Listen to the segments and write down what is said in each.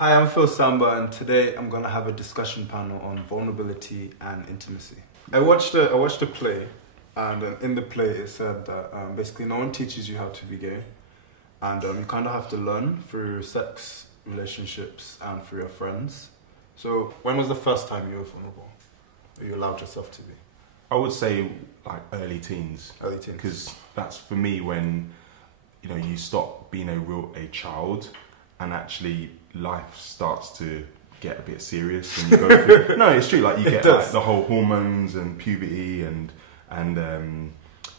Hi, I'm Phil Samba, and today I'm going to have a discussion panel on vulnerability and intimacy. I watched a play, and in the play it said that basically no one teaches you how to be gay, and you kind of have to learn through sex, relationships, and through your friends. So when was the first time you were vulnerable, or you allowed yourself to be? I would say like early teens. Early teens. Because that's for me when, you know, you stop being a child and actually life starts to get a bit serious and you go through, no, it's true, like you get like, the whole hormones and puberty and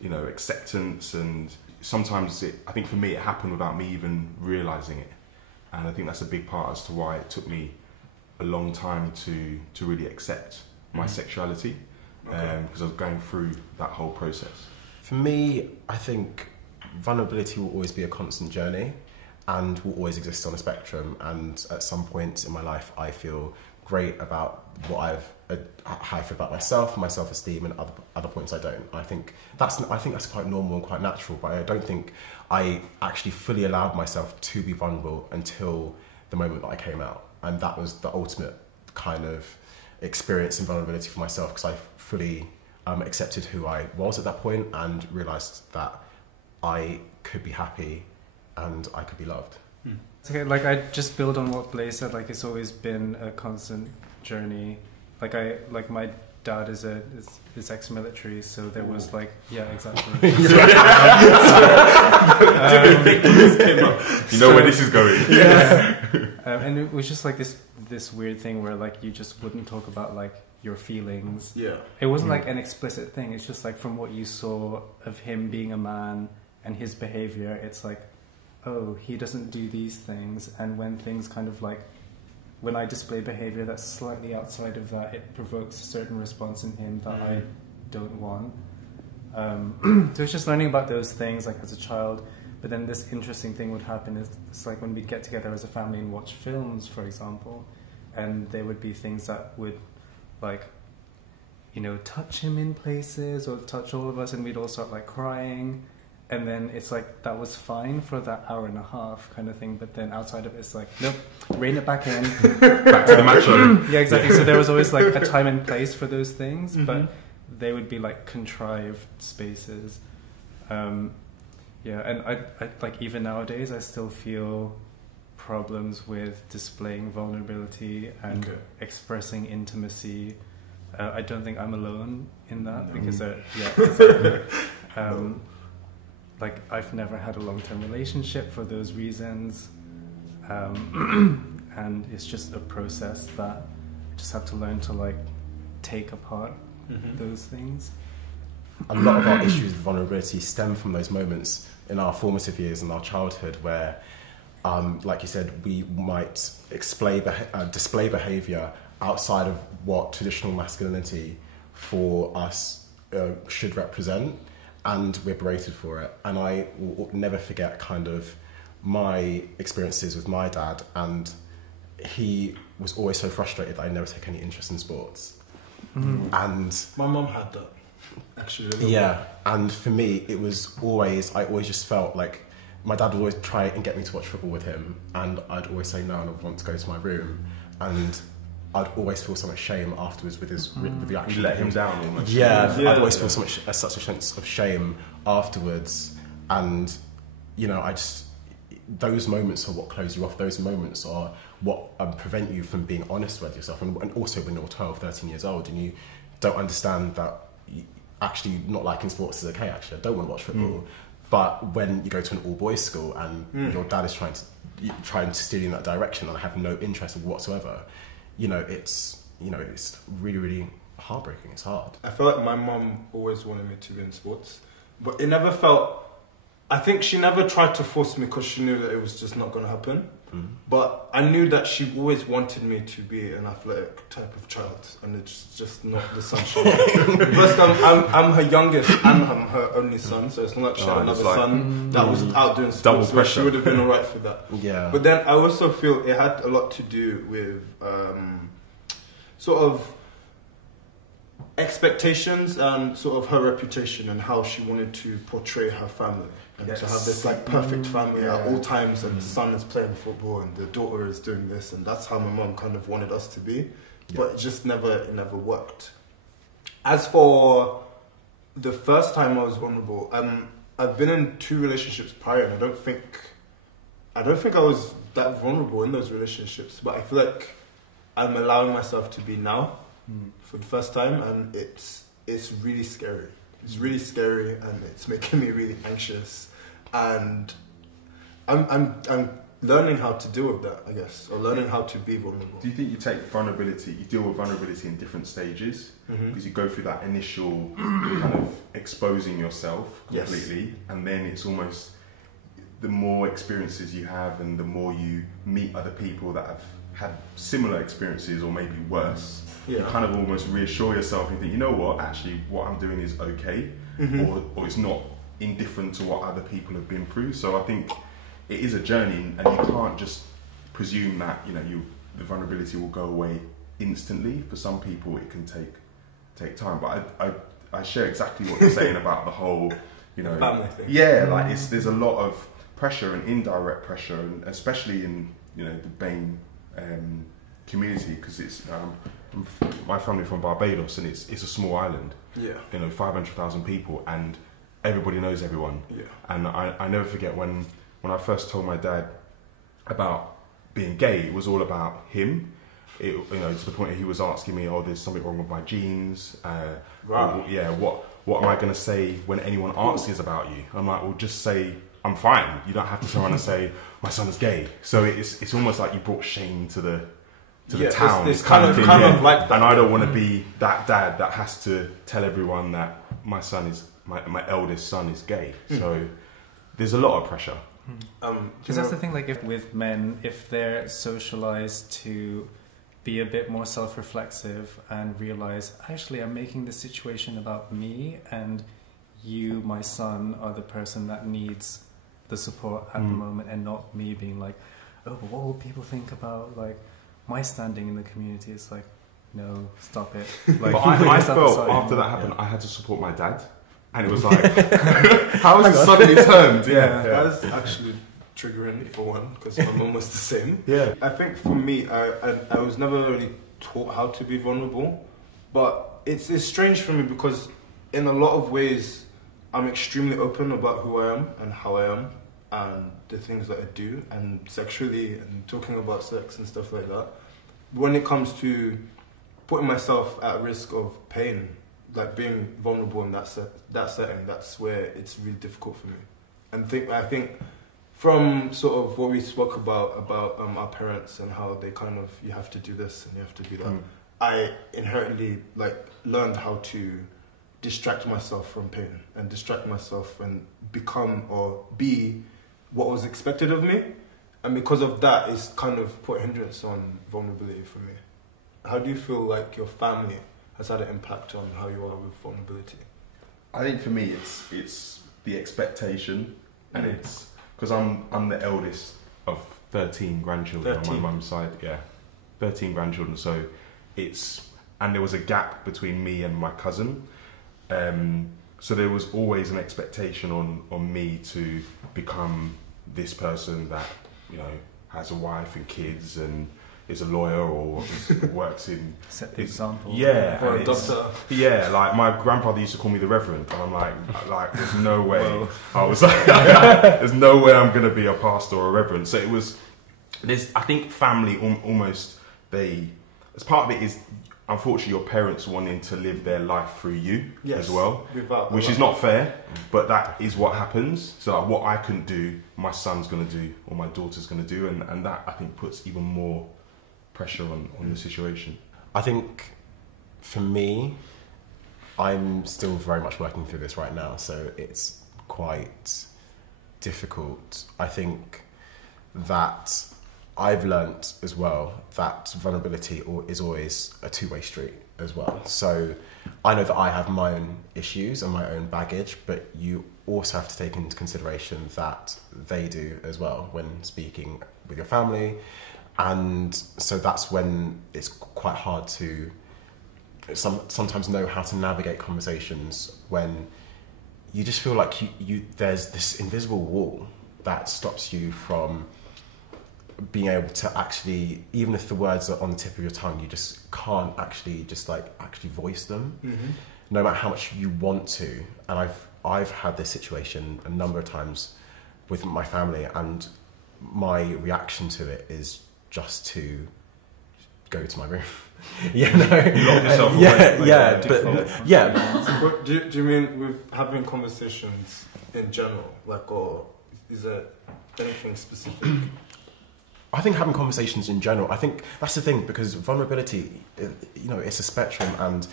you know, acceptance, and sometimes I think for me it happened without me even realising it, and I think that's a big part as to why it took me a long time to really accept my sexuality, because I was going through that whole process. For me, I think vulnerability will always be a constant journey and will always exist on a spectrum, and at some points in my life I feel great about how I feel about myself, my self-esteem, and other points I don't. I think that's quite normal and quite natural, but I don't think I actually fully allowed myself to be vulnerable until the moment that I came out, and that was the ultimate kind of experience in vulnerability for myself, because I fully accepted who I was at that point and realised that I could be happy and I could be loved. Okay, like I just build on what Blaze said. Like it's always been a constant journey. Like my dad is ex-military, so there was like exactly. You know where this is going. And it was just like this weird thing where like you just wouldn't talk about like your feelings. Yeah. It wasn't like an explicit thing. It's just like from what you saw of him being a man and his behavior, it's like, oh, he doesn't do these things, and when things kind of like, when I display behavior that's slightly outside of that, it provokes a certain response in him that I don't want. So it's just learning about those things like as a child, but then this interesting thing would happen is it's like when we'd get together as a family and watch films, for example, and there would be things that would like, you know, touch him in places or touch all of us, and we'd all start like crying. And then it's like, that was fine for that hour and a half kind of thing. But then outside of it, it's like, nope, rein it back in. Back to the macho. Yeah, exactly. So there was always like a time and place for those things, but they would be like contrived spaces. And I like even nowadays, I still feel problems with displaying vulnerability and expressing intimacy. I don't think I'm alone in that because, exactly. Like, I've never had a long-term relationship for those reasons, and it's just a process that I just have to learn to, like, take apart those things. A lot of our issues with vulnerability stem from those moments in our formative years and our childhood where, like you said, we might display behaviour outside of what traditional masculinity for us should represent, and we're berated for it. And I will never forget kind of my experiences with my dad, and he was always so frustrated that I never took any interest in sports. And My mum had that, actually. And for me it was always, I always just felt like my dad would always try and get me to watch football with him, and I'd always say no and I'd want to go to my room, and I'd always feel so much shame afterwards with the action. You let him down almost. I'd always feel such a sense of shame afterwards, and you know, those moments are what close you off. Those moments are what prevent you from being honest with yourself, and also when you're 12, 13 years old and you don't understand that actually not liking sports is okay. Actually, I don't want to watch football. But when you go to an all-boys school and your dad is trying to steer you in that direction, and I have no interest whatsoever, it's really, really heartbreaking. It's hard. I feel like my mum always wanted me to be in sports, but it never felt, I think she never tried to force me because she knew that it was just not going to happen. But I knew that she always wanted me to be an athletic type of child, and it's just not the son she wanted. First, I'm her youngest and I'm her only son, so it's not like she had another son that was out doing sports, so she would have been alright for that. Yeah. But then I also feel it had a lot to do with sort of expectations and sort of her reputation and how she wanted to portray her family and to have this like perfect family at all times, and the son is playing football and the daughter is doing this, and that's how my mum kind of wanted us to be, but it just never worked. As for the first time I was vulnerable, I've been in 2 relationships prior, and I don't think I was that vulnerable in those relationships, but I feel like I'm allowing myself to be now for the first time, and it's really scary. It's really scary, and it's making me really anxious, and I'm learning how to deal with that, I guess, or learning how to be vulnerable. Do you think you deal with vulnerability in different stages? Because you go through that initial kind of exposing yourself completely, and then it's almost the more experiences you have and the more you meet other people that have had similar experiences or maybe worse, you kind of almost reassure yourself and think, you know what, actually what I'm doing is okay, or it's not indifferent to what other people have been through. So I think it is a journey, and you can't just presume that the vulnerability will go away instantly. For some people it can take time, but I share exactly what you're saying about the whole family thing. Like there's a lot of pressure and indirect pressure, and especially in the BAME community, because it's my family from Barbados, and it's a small island, 500,000 people, and everybody knows everyone. And I never forget when I first told my dad about being gay, it was all about him. To the point where he was asking me, "Oh, there's something wrong with my genes." Wow. What am I going to say when anyone asks about you? I'm like, well, just say I'm fine. You don't have to turn around and say my son is gay. So it's almost like you brought shame to the town. It's kind of like that. And I don't want to be that dad that has to tell everyone that my son is my eldest son is gay. So there's a lot of pressure. Because that's the thing, like with men, if they're socialized to be a bit more self-reflexive and realize, actually, I'm making this situation about me, and you, my son, are the person that needs the support at the moment, and not me being like, oh, but what will people think about like my standing in the community? It's like, no, stop it. Like, but I felt after that happened, I had to support my dad, and it was like, how has it suddenly turned? That's actually triggering for one, because I'm almost the same. I think for me, I was never really taught how to be vulnerable, but it's strange for me because in a lot of ways I'm extremely open about who I am and how I am and the things that I do, and sexually, and talking about sex and stuff like that. When it comes to putting myself at risk of pain, like being vulnerable in that setting, that's where it's really difficult for me. And I think from sort of what we spoke about our parents and how they kind of, you have to do this and you have to do that, I inherently learned how to distract myself from pain and distract myself and become or be what was expected of me. And because of that, it's kind of put a hindrance on vulnerability for me. How do you feel like your family has had an impact on how you are with vulnerability? I think for me, it's the expectation, and it's because I'm the eldest of 13 grandchildren on my mum's side. 13 grandchildren. So and there was a gap between me and my cousin. So there was always an expectation on me to become this person that has a wife and kids and is a lawyer or works in... Set the example. Yeah. Or a doctor. Yeah, like my grandfather used to call me the Reverend, and I'm like there's no way. I was like, there's no way I'm going to be a pastor or a Reverend. So it was, I think family almost, as part of it is, unfortunately, your parents wanting to live their life through you as well, which is not fair, but that is what happens. So like, what I couldn't do, my son's going to do, or my daughter's going to do, and that, I think, puts even more pressure on the situation. I think, for me, I'm still very much working through this right now, so it's quite difficult. I think that I've learnt as well that vulnerability is always a two-way street as well. So I know that I have my own issues and my own baggage, but you also have to take into consideration that they do as well when speaking with your family. And so that's when it's quite hard to sometimes know how to navigate conversations when you just feel like there's this invisible wall that stops you from being able to actually, even if the words are on the tip of your tongue, you just can't actually voice them, no matter how much you want to. And I've had this situation a number of times with my family, and my reaction to it is just to go to my room. Yeah, no. Lock yourself away. Do you mean with having conversations in general, like, or is there anything specific? I think having conversations in general, I think that's the thing, because vulnerability, it's a spectrum, and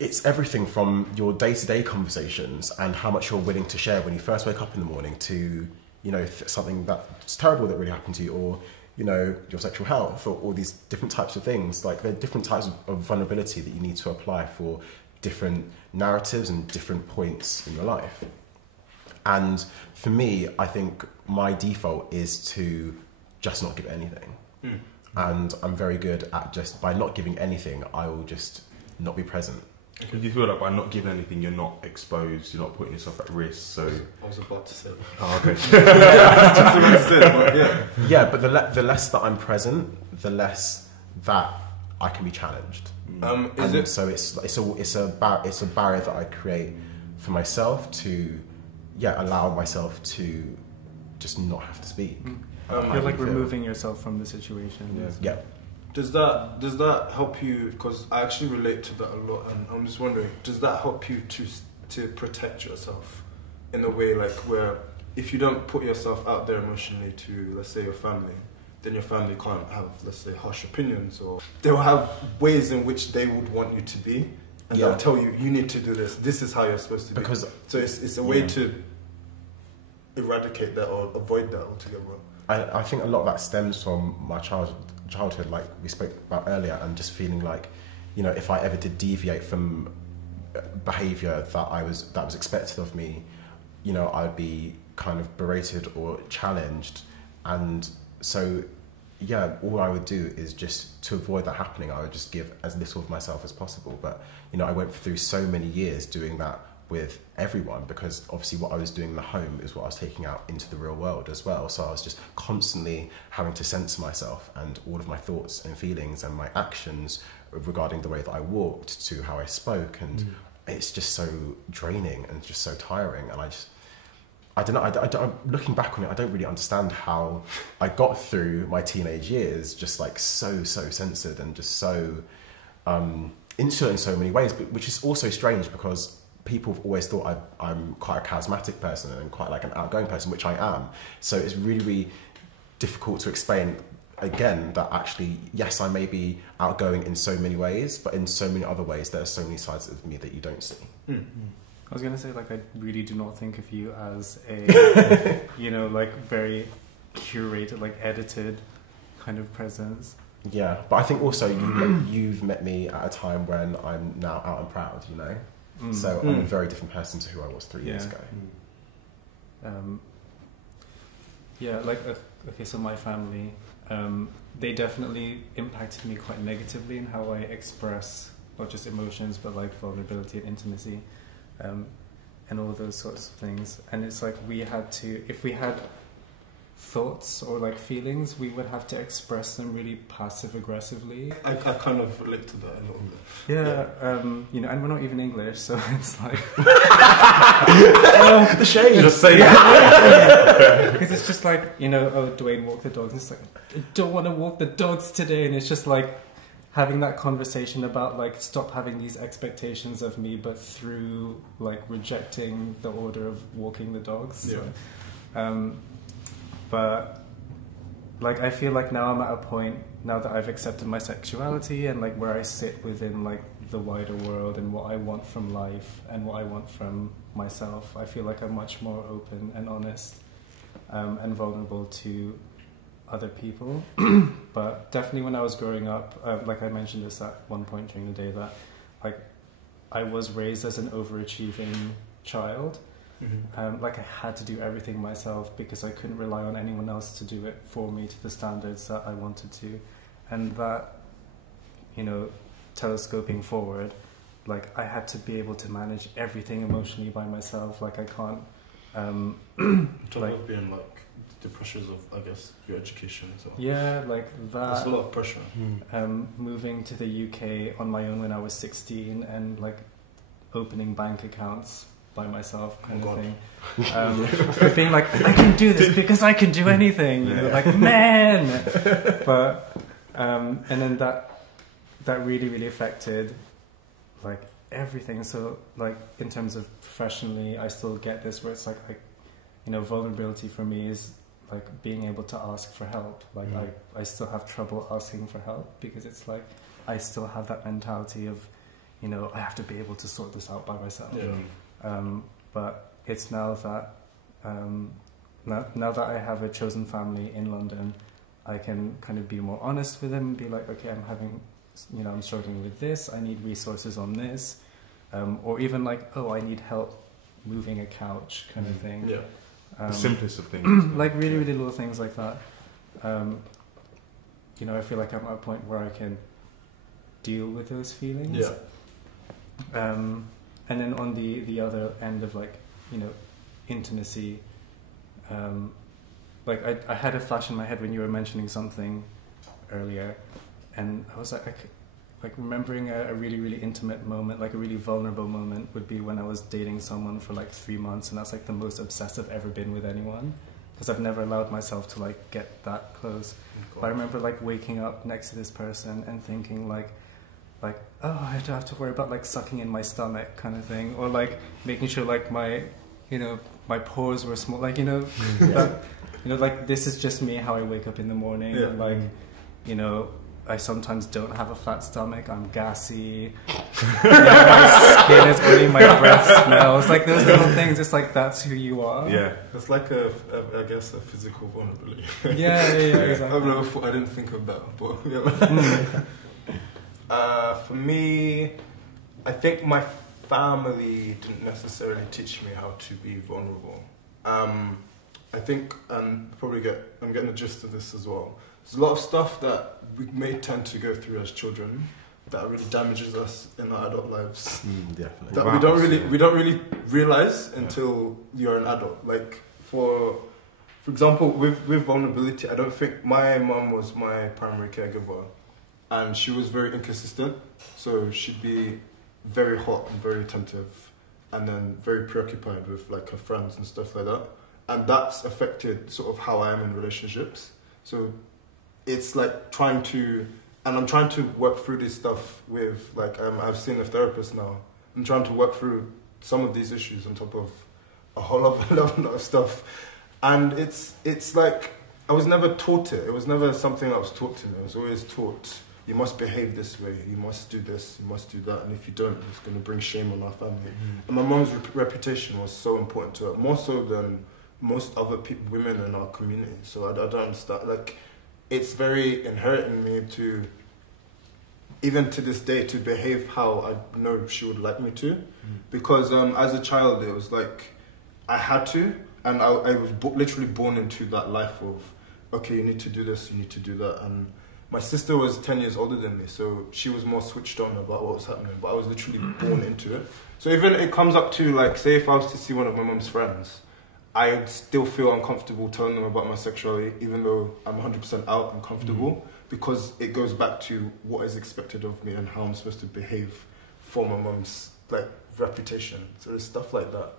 it's everything from your day-to-day conversations and how much you're willing to share when you first wake up in the morning to, something that's terrible that really happened to you, or, your sexual health, or all these different types of things. Like, there are different types of vulnerability that you need to apply for different narratives and different points in your life. And for me, I think my default is to just not give anything. And I'm very good at just, by not giving anything, I will just not be present. Do you feel like by not giving anything, you're not exposed, you're not putting yourself at risk? So I was about to say that. Oh, okay. Yeah, but the less that I'm present, the less that I can be challenged. So it's a barrier that I create for myself to allow myself to just not have to speak. You're like removing yourself from the situation. Yeah. Does that help you? Because I actually relate to that a lot, and I'm just wondering, does that help you to protect yourself in a way, like, where if you don't put yourself out there emotionally to, let's say, your family, then your family can't have, let's say, harsh opinions, or they'll have ways in which they would want you to be, and they'll tell you, you need to do this. This is how you're supposed to be. So it's a way to eradicate that or avoid that altogether. I think a lot of that stems from my childhood, like we spoke about earlier, and just feeling like, if I ever did deviate from behaviour that was expected of me, I'd be kind of berated or challenged. And so, all I would do is just, to avoid that happening, I would just give as little of myself as possible. But, I went through so many years doing that with everyone, because obviously what I was doing in the home is what I was taking out into the real world as well. So I was just constantly having to censor myself and all of my thoughts and feelings and my actions regarding the way that I walked to how I spoke, and it's just so draining and just so tiring. And I don't know, looking back on it, I don't really understand how I got through my teenage years just like so censored and just so insular in so many ways, but which is also strange, because people have always thought I'm quite a charismatic person and quite like an outgoing person, which I am. So it's really, really difficult to explain, again, that actually, yes, I may be outgoing in so many ways, but in so many other ways, there are so many sides of me that you don't see. I was going to say, like, I really do not think of you as a, like, very curated, like, edited kind of presence. Yeah, but I think also you've met me at a time when I'm now out and proud, So I'm a very different person to who I was 3 years ago. Okay, so my family, they definitely impacted me quite negatively in how I express not just emotions, but like vulnerability and intimacy, and all those sorts of things. And it's like if we had thoughts or like feelings, we would have to express them really passive aggressively. I kind of relate to that a little bit. And we're not even English, so it's like the shade. Just say because it's just like, Dwayne walk the dogs, and it's like, I don't want to walk the dogs today, and it's just like having that conversation about like, stop having these expectations of me, but through like rejecting the order of walking the dogs. But like, I feel like now I'm at a point, now that I've accepted my sexuality and like where I sit within like the wider world and what I want from life and what I want from myself, I feel like I'm much more open and honest and vulnerable to other people. But definitely when I was growing up, like I mentioned this at one point during the day, that like I was raised as an overachieving child. Like I had to do everything myself because I couldn't rely on anyone else to do it for me to the standards that I wanted to. And that, telescoping forward, like I had to be able to manage everything emotionally by myself. Like I can't. Like being like the pressures of, I guess, your education as well. Yeah, like that. That's a lot of pressure. Moving to the UK on my own when I was 16 and like opening bank accounts by myself kind of thing. Being like, I can do this because I can do anything. You know, like, man! But, and then that really, really affected like everything. So like in terms of professionally, I still get this where it's like, you know, vulnerability for me is like being able to ask for help. Like I still have trouble asking for help because it's like I still have that mentality of, you know, I have to be able to sort this out by myself. But it's now that now that I have a chosen family in London, I can kind of be more honest with them and be like, okay, I'm struggling with this, I need resources on this, or even like, oh, I need help moving a couch kind of thing. The simplest of things. Like really, really little things like that. You know, I feel like I'm at a point where I can deal with those feelings. And then on the other end of like, you know, intimacy, like I had a flash in my head when you were mentioning something earlier, and I was like remembering a really, really intimate moment, like a really vulnerable moment would be when I was dating someone for like 3 months, and that's like the most obsessed I've ever been with anyone, because I've never allowed myself to like get that close. But I remember like waking up next to this person and thinking like, oh, I don't have to worry about like sucking in my stomach kind of thing, or like making sure like my pores were small, like, you know, like this is just me, how I wake up in the morning. Like, you know, I sometimes don't have a flat stomach, I'm gassy, my skin is oily, my breath smells, like those little things, it's like that's who you are. It's like I guess a physical vulnerability. Exactly. I didn't think of that, but for me, I think my family didn't necessarily teach me how to be vulnerable. I think, and I'm getting the gist of this as well. There's a lot of stuff that we may tend to go through as children that really damages us in our adult lives. Definitely. That we don't really realize until you're an adult. Like for example, with vulnerability, I don't think my mum was my primary caregiver. And she was very inconsistent, so she'd be very hot and very attentive, and then very preoccupied with like her friends and stuff like that. And that's affected sort of how I am in relationships. So it's like I'm trying to work through this stuff with like, I've seen a therapist now. I'm trying to work through some of these issues on top of a whole lot of stuff. And it's like, I was never taught it. It was never something that was taught to me. I was always taught, you must behave this way, you must do this, you must do that, and if you don't, it's going to bring shame on our family. And my mum's reputation was so important to her, more so than most other women in our community. So I don't understand, like, it's very inherent in me to, even to this day, to behave how I know she would like me to. Because as a child, it was like, I had to, and I was literally born into that life of, okay, you need to do this, you need to do that. And my sister was 10 years older than me, so she was more switched on about what was happening, but I was literally born into it. So even it comes up to, like, say if I was to see one of my mum's friends, I would still feel uncomfortable telling them about my sexuality, even though I'm 100% out and comfortable, because it goes back to what is expected of me and how I'm supposed to behave for my mum's, like, reputation. So there's stuff like that.